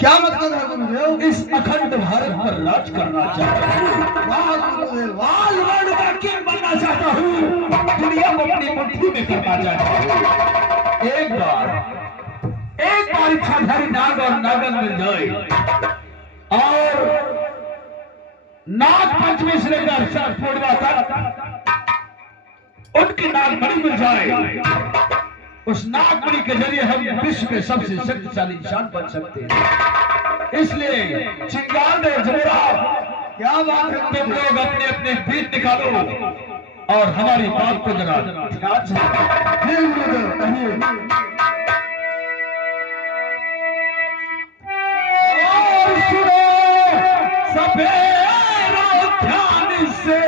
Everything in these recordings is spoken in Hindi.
क्या मतलब है गुरुदेव? इस अखंड भारत पर राज करना चाहता हूँ। वाह गुरुदेव वाह। ऑल वर्ल्ड का किंग बनना चाहता हूँ। दुनिया को अपनी मुट्ठी में करना चाहता हूँ। एक बार इच्छाधारी नाग और नागन मिल जाए और नाग पंचमी से लेकर शरद पूर्णिमा तक उनकी नागमणि मिल जाए। उस नागमणि के जरिए हम विश्व के सबसे शक्तिशाली इंसान बन सकते हैं। इसलिए चिंगार दे जमुरा, क्या बात है तुम गुरुदेव? लोग अपने अपने बीट निकालो और हमारी बात को जरा ध्यान से सुनो। जी गुरुदेव कहिए। और सुनो सवेरा ध्यान से,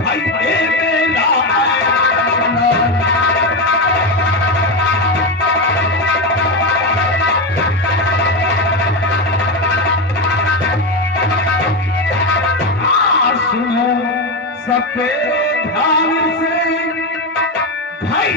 भाई मेरा सुनो सवेरा ध्यान से, भाई